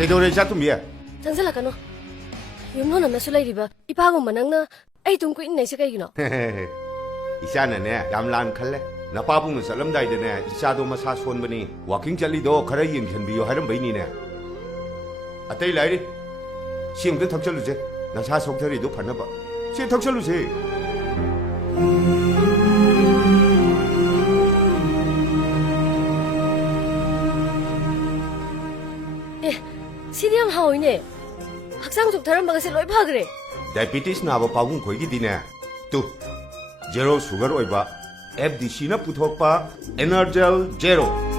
그래도래 자투미야. 장살라까노. 용노나 메술라이리바 이파고 만낭나 아이 동고 있네 시가이기노. 이샤네네 얌란 칼레. 나빠부는 살람다이데네 이샤도 마사 손버니 와킹 잘리도 가라 영현비요 하는 베이니네. 아떼이 라이리. 시험도 턱절루제. 나사 속터리도 파나봐. 시 턱절루제. 예, 시디엄 하오이네. 학상족 다른 방에서 로이파 그래. 다이비티스 나버 빠군 거기 디네. 또 제로 슈거 오이바 FDC나 부토빠 에너젤 제로.